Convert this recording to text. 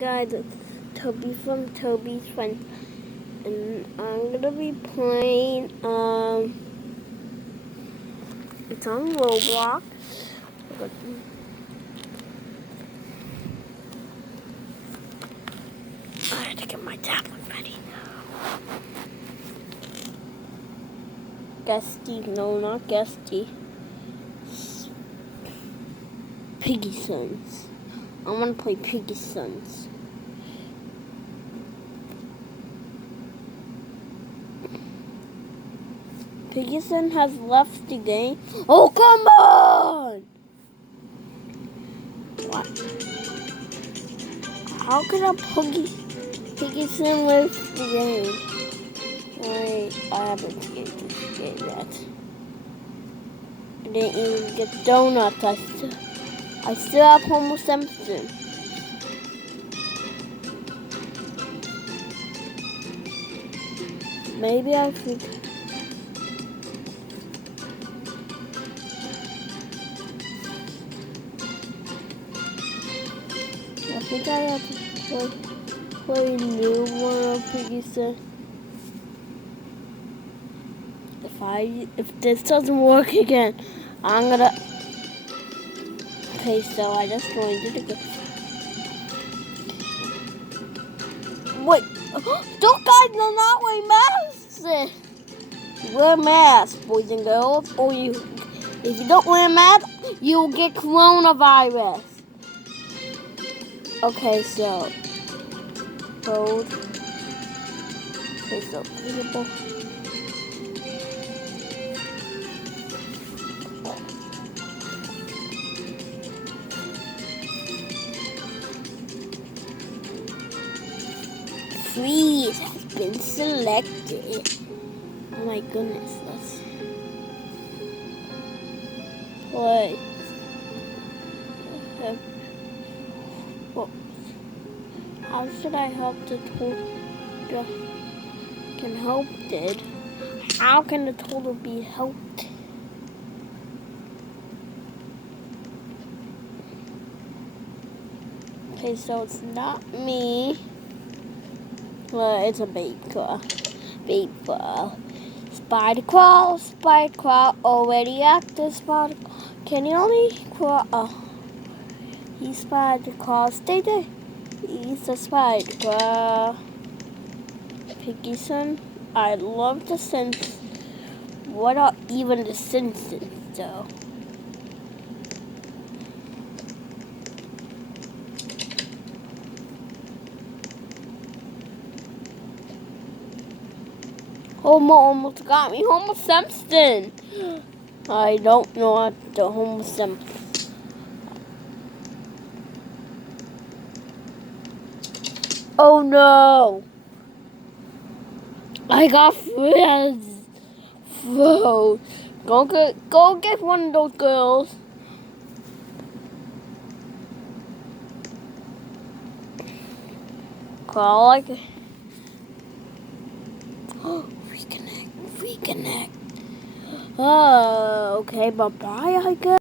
Guys, it's Toby from Toby's Friends, and I'm gonna be playing. It's on Roblox. I have to get my tablet ready. Guesty, no, not Guesty. Piggy Sons. I want to play Piggy Sons. Piggy Son has left the game. Oh, come on! What? How can a Piggy Son leave the game? Wait, I haven't escaped this game yet. I didn't even get donuts. I still have Homer Simpson. Maybe I should. I think I have to play a new one of Piggy Son. If this doesn't work again, I'm gonna. Okay, so I just joined it again. Wait, don't guys do not wear masks. Wear masks, boys and girls, or if you don't wear a mask, you'll get coronavirus. Okay, so code. Okay, so visible. Freeze has been selected. Oh my goodness, let's play. Well, how should I help the total? Can help it? How can the total be helped? Okay, so it's not me. Well, it's a paper. Spider crawl, already active spider. Can you only crawl? Oh, he's spider crawl. Stay there. He's a spider crawl. Piggy Son. I love the Simpsons. What are even the Simpsons though? Homer almost got me. Homer Simpson. I don't know what the Homer Simpson. Oh no! I got friends. Whoa! Go get one of those girls. Call like. Reconnect. Oh, okay. Bye bye. I guess.